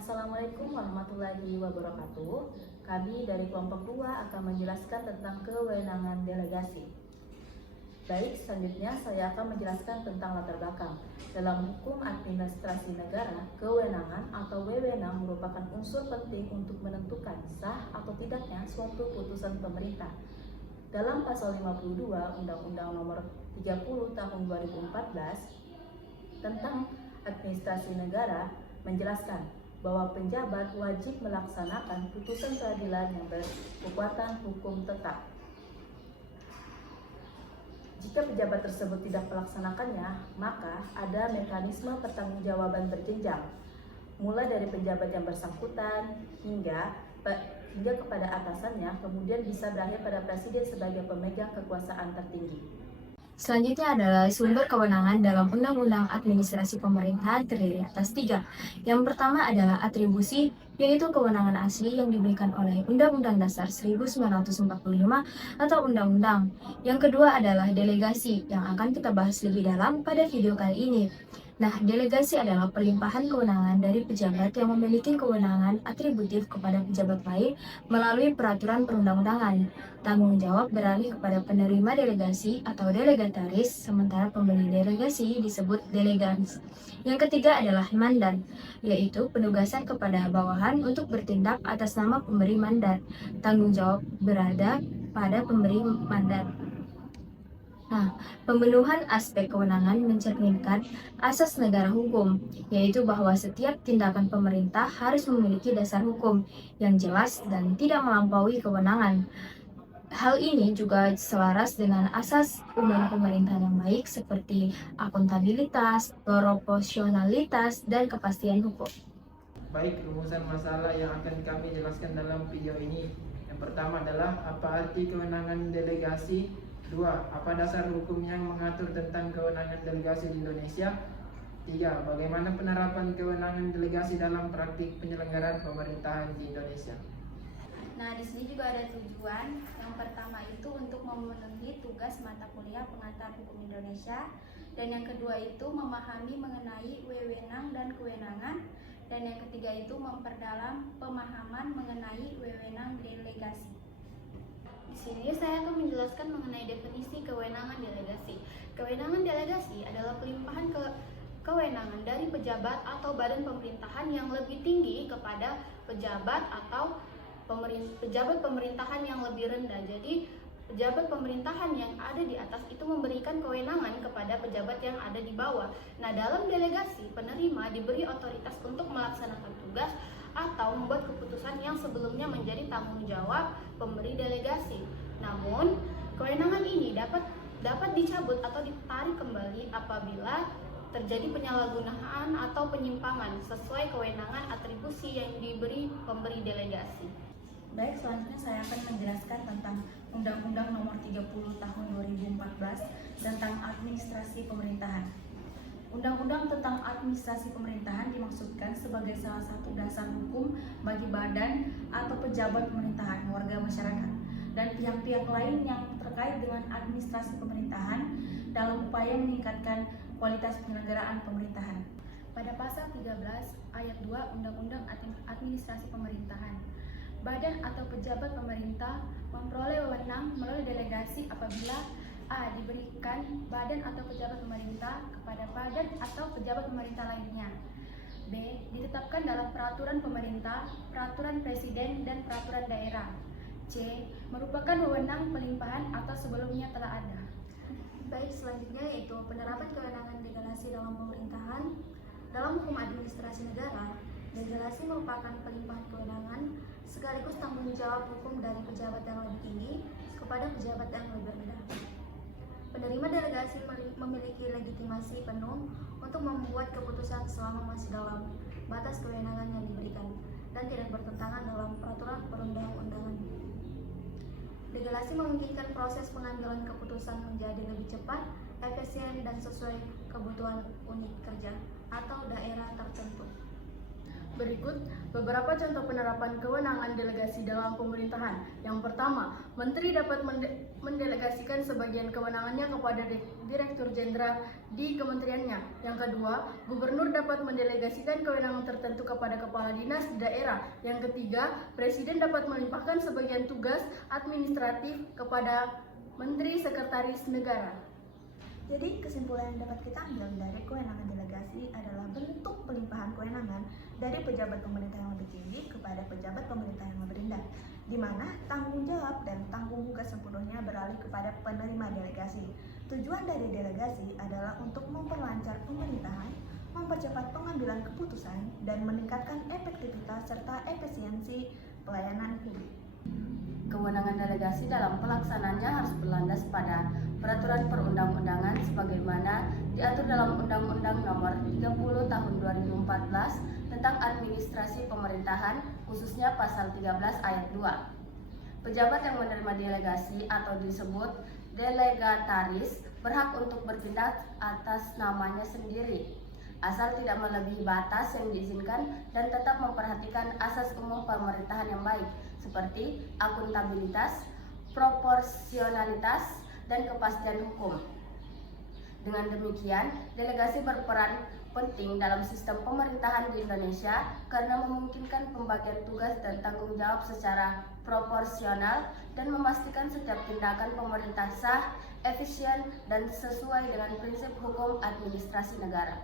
Assalamualaikum warahmatullahi wabarakatuh. Kami dari kelompok 2 akan menjelaskan tentang kewenangan delegasi. Baik, selanjutnya saya akan menjelaskan tentang latar belakang. Dalam hukum administrasi negara, kewenangan atau wewenang merupakan unsur penting untuk menentukan sah atau tidaknya suatu putusan pemerintah. Dalam pasal 52 Undang-Undang Nomor 30 Tahun 2014 tentang administrasi negara menjelaskan bahwa penjabat wajib melaksanakan putusan peradilan yang berkekuatan hukum tetap. Jika pejabat tersebut tidak melaksanakannya, maka ada mekanisme pertanggungjawaban berjenjang, mulai dari pejabat yang bersangkutan hingga kepada atasannya, kemudian bisa berakhir pada presiden sebagai pemegang kekuasaan tertinggi. Selanjutnya adalah sumber kewenangan dalam Undang-Undang Administrasi Pemerintahan terdiri atas 3. Yang pertama adalah atribusi, yaitu kewenangan asli yang diberikan oleh Undang-Undang Dasar 1945 atau Undang-Undang. Yang kedua adalah delegasi, yang akan kita bahas lebih dalam pada video kali ini. Nah, delegasi adalah pelimpahan kewenangan dari pejabat yang memiliki kewenangan atributif kepada pejabat lain melalui peraturan perundang-undangan. Tanggung jawab beralih kepada penerima delegasi atau delegataris, sementara pemberi delegasi disebut delegans. Yang ketiga adalah mandat, yaitu penugasan kepada bawahan untuk bertindak atas nama pemberi mandat. Tanggung jawab berada pada pemberi mandat. Nah, pemenuhan aspek kewenangan mencerminkan asas negara hukum, yaitu bahwa setiap tindakan pemerintah harus memiliki dasar hukum yang jelas dan tidak melampaui kewenangan. Hal ini juga selaras dengan asas umum pemerintahan yang baik seperti akuntabilitas, proporsionalitas, dan kepastian hukum. Baik, rumusan masalah yang akan kami jelaskan dalam video ini. Yang pertama adalah apa arti kewenangan delegasi. 2. Apa dasar hukum yang mengatur tentang kewenangan delegasi di Indonesia? 3. Bagaimana penerapan kewenangan delegasi dalam praktik penyelenggaraan pemerintahan di Indonesia? Nah, di sini juga ada tujuan. Yang pertama itu untuk memenuhi tugas mata kuliah pengantar hukum Indonesia, dan yang kedua itu memahami mengenai wewenang dan kewenangan, dan yang ketiga itu memperdalam pemahaman mengenai wewenang delegasi. Di sini saya akan menjelaskan mengenai definisi kewenangan delegasi. Kewenangan delegasi adalah pelimpahan kewenangan dari pejabat atau badan pemerintahan yang lebih tinggi kepada pejabat atau pejabat pemerintahan yang lebih rendah. Jadi pejabat pemerintahan yang ada di atas itu memberikan kewenangan kepada pejabat yang ada di bawah. Nah, dalam delegasi, penerima diberi otoritas untuk melaksanakan tugas atau membuat keputusan yang sebelumnya menjadi tanggung jawab pemberi delegasi. Namun, kewenangan ini dapat dicabut atau ditarik kembali apabila terjadi penyalahgunaan atau penyimpangan sesuai kewenangan atribusi yang diberi pemberi delegasi. Baik, selanjutnya saya akan menjelaskan tentang Undang-Undang Nomor 30 Tahun 2014 tentang Administrasi Pemerintahan. Undang-undang tentang administrasi pemerintahan dimaksudkan sebagai salah satu dasar hukum bagi badan atau pejabat pemerintahan, warga masyarakat, dan pihak-pihak lain yang terkait dengan administrasi pemerintahan dalam upaya meningkatkan kualitas penyelenggaraan pemerintahan. Pada pasal 13 ayat 2 Undang-Undang Administrasi Pemerintahan, badan atau pejabat pemerintah memperoleh wewenang melalui delegasi apabila A. Diberikan badan atau pejabat pemerintah kepada badan atau pejabat pemerintah lainnya. B. Ditetapkan dalam peraturan pemerintah, peraturan presiden, dan peraturan daerah. C. Merupakan wewenang pelimpahan atau sebelumnya telah ada. Baik, selanjutnya yaitu penerapan kewenangan delegasi dalam pemerintahan. Dalam hukum administrasi negara, delegasi merupakan pelimpahan kewenangan sekaligus tanggung jawab hukum dari pejabat yang lebih tinggi kepada pejabat yang lebih rendah. Penerima delegasi memiliki legitimasi penuh untuk membuat keputusan selama masih dalam batas kewenangan yang diberikan dan tidak bertentangan dalam peraturan perundang-undangan. Delegasi memungkinkan proses pengambilan keputusan menjadi lebih cepat, efisien, dan sesuai kebutuhan unit kerja atau daerah tertentu. Berikut beberapa contoh penerapan kewenangan delegasi dalam pemerintahan. Yang pertama, menteri dapat mendelegasikan sebagian kewenangannya kepada Direktur Jenderal di kementeriannya. Yang kedua, gubernur dapat mendelegasikan kewenangan tertentu kepada kepala dinas di daerah. Yang ketiga, presiden dapat melimpahkan sebagian tugas administratif kepada Menteri Sekretaris Negara. Jadi kesimpulan yang dapat kita ambil dari kewenangan delegasi adalah bentuk pelimpahan kewenangan dari pejabat pemerintah yang lebih tinggi kepada pejabat pemerintah yang lebih rendah, di mana tanggung jawab dan tanggung jawab sepenuhnya beralih kepada penerima delegasi. Tujuan dari delegasi adalah untuk memperlancar pemerintahan, mempercepat pengambilan keputusan, dan meningkatkan efektivitas serta efisiensi pelayanan publik. Kewenangan delegasi dalam pelaksanaannya harus berlandas pada peraturan perundang-undangan sebagaimana diatur dalam Undang-Undang Nomor 30 Tahun 2014 tentang Administrasi Pemerintahan, khususnya Pasal 13 Ayat 2. Pejabat yang menerima delegasi atau disebut delegataris berhak untuk bertindak atas namanya sendiri, asal tidak melebihi batas yang diizinkan dan tetap memperhatikan asas umum pemerintahan yang baik, seperti akuntabilitas, proporsionalitas, dan kepastian hukum. Dengan demikian, delegasi berperan penting dalam sistem pemerintahan di Indonesia karena memungkinkan pembagian tugas dan tanggung jawab secara proporsional dan memastikan setiap tindakan pemerintah sah, efisien, dan sesuai dengan prinsip hukum administrasi negara.